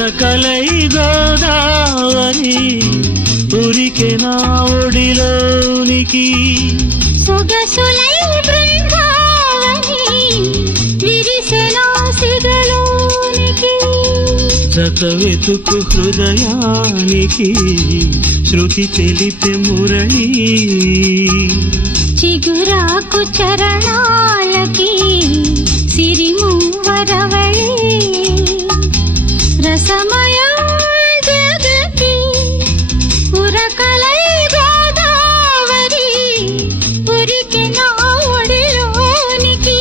ఉరకలై గోదావరి ఉరికే నా ఒడిలోనికి సొగసులై బృందావని విరిసె నా సిగలోనికి జత వెతుకు హృదయానికి శృతి తెలిపే మురళి చిగురాకు చరణాలకి సిరిమువరవళి రసమయ జగతి ఉరకలై గోదావరి ఉరికి నా ఒడిలోనికి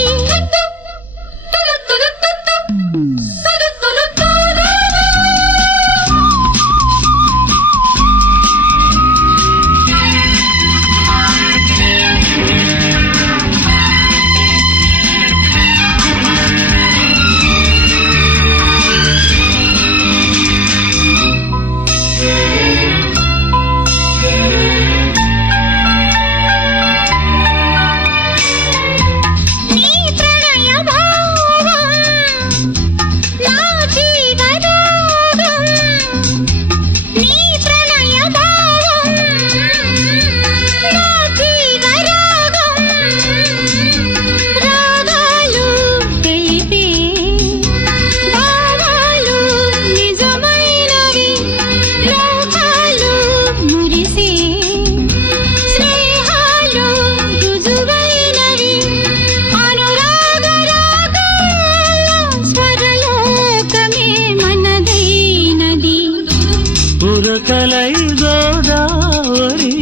ఉరకలై గోదావరి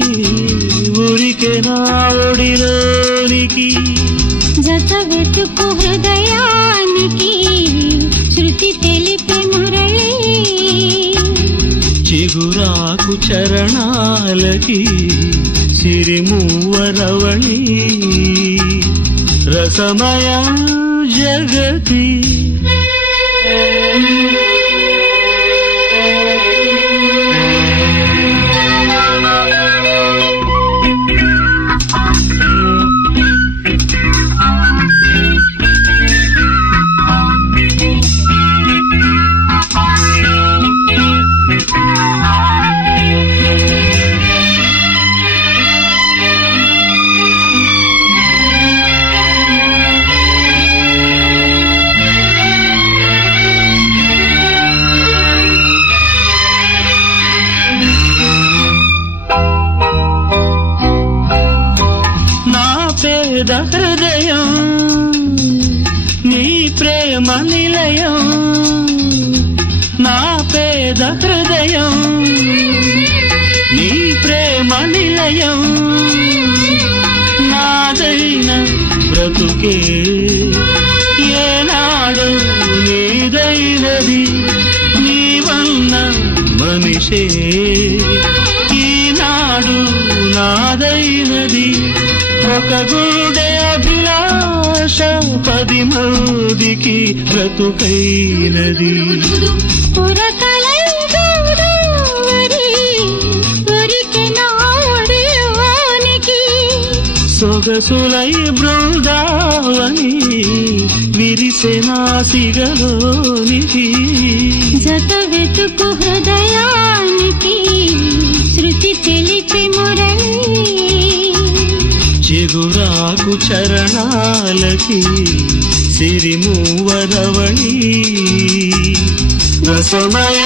ఉరికే నా ఒడిలోనికి జత వెతుకు హృదయానికి శృతి తెలిపే మురళి చిగురాకు చరణాలకి సిరిమువరవళి రసమయ జగతి హృదయం నీ ప్రేమ నిలయం నా పేద హృదయం నీ ప్రేమ నిలయం నాదైన బ్రతుకే ఏనాడు నీదైనది నీవన్న మనిషే ఈనాడు నాదైనది ఒక గుండె అభిలాష 10 మందికి బ్రతుకైనది ఉరకలై గోదావరి ఉరికి నా ఒడిలోనికి సొగసులై బృందావని విరిసె నా సిగలోనికి జత వెతుకు హృదయానికి శృతి తెలిపి మురళి చిగురాకు చరణాలకి సిరిమువరవళి రసమయ